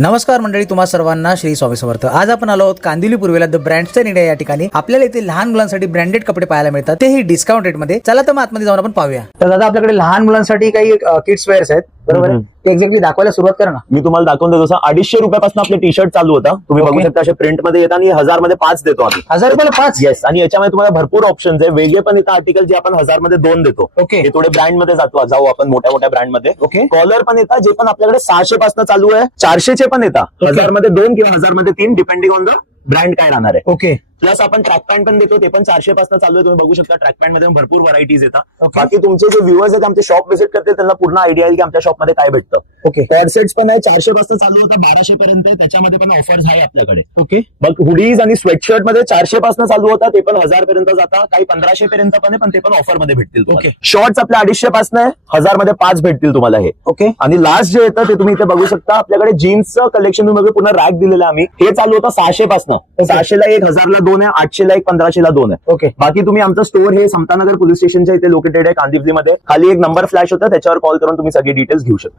नमस्कार मंडळी, तुम्हा सर्वांना श्री स्वामी समर्थ. आज आपण आलो आहोत कांदिवली पूर्वेला द ब्रँडस्टन इंडिया या ठिकाणी. आपल्याला इथे लहान मुलांसाठी ब्रँडेड कपडे पाहायला मिळतात, तेही डिस्काउंट रेट मध्ये. चला तर मग आतमध्ये जाऊन आपण पाहूया. तर दादा, आपल्याकडे लहान मुलांसाठी काही किड्स वेअर्स आहेत, बरोबर आहे? ते एक्झॅक्टली दाखवायला सुरुवात करा ना. मी तुम्हाला दाखवून देतो. 250 रुपयापासून आपले टी शर्ट चालू होता. तुम्ही बघू शकता असे प्रिंट मध्ये येतात आणि 1000 मध्ये 5 देतो आम्ही. 1000 रुपयाला 5? येस. आणि याच्यामध्ये तुम्हाला भरपूर ऑप्शन्स आहे. वेगळे पण येतात आर्टिकल जे आपण 1000 मध्ये 2 देतो. ओके. हे थोडे ब्रँड मध्ये जाऊ आपण मोठ्या मोठ्या ब्रँड मध्ये. ओके. कॉलर पण येतात जे पण आपल्याकडे 600 पासून चालू आहे. 400 चे पण येतात. 1000 मध्ये 2 किंवा 1000 मध्ये 3 डिपेंडिंग ऑन द ब्रँड काय राहणार आहे. ओके. प्लस आपण ट्रॅक पॅन्ट पण देतो, ते पण 400 पासून चालू आहे. तुम्ही बघू शकता ट्रॅक पॅन्ट मध्ये भरपूर व्हरायटीज येतात. Okay. बाकी तुमचे जे व्ह्युअर्स आहेत आमचे शॉप व्हिजिट करतील त्यांना पूर्ण आयडिया येईल की आमच्या शॉप मध्ये काय भेटतं. ओके. कॉर्सेट्स पण आहे, 400 पासून चालू होता 1200 पर्यंत. त्याच्यामध्ये पण ऑफर्स आहे आपल्याकडे. ओके. मग हुडीज आणि स्वेटशर्ट मध्ये 400 पासून चालू होता, ते पण 1000 पर्यंत जातात. काही 1500 पर्यंत पण आहे, पण ते पण ऑफर मध्ये भेटतील. Okay. शॉर्ट्स आपल्या 250 पासून आहे, 1000 मध्ये 5 भेटतील तुम्हाला हे. ओके. आणि लास्ट जे येतं ते तुम्ही इथे बघू शकता. आपल्याकडे जीन्सचं कलेक्शन तुम्ही पूर्ण रॅक दिलेलं आहे आम्ही. हे चालू होतं 600 पासून. 600 ला 1, 1000 ला 2 आहे, 800 ला 1, 1500 ला 2 आहे. ओके. बाकी तुम्ही आमचं स्टोअर हे समतानगर पोलीस स्टेशनच्या इथे लोकेटेड आहे कांदिवलीमध्ये. खाली एक नंबर फ्लॅश होता, त्याच्यावर कॉल करून तुम्ही सगळी डिटेल्स घेऊ शकता.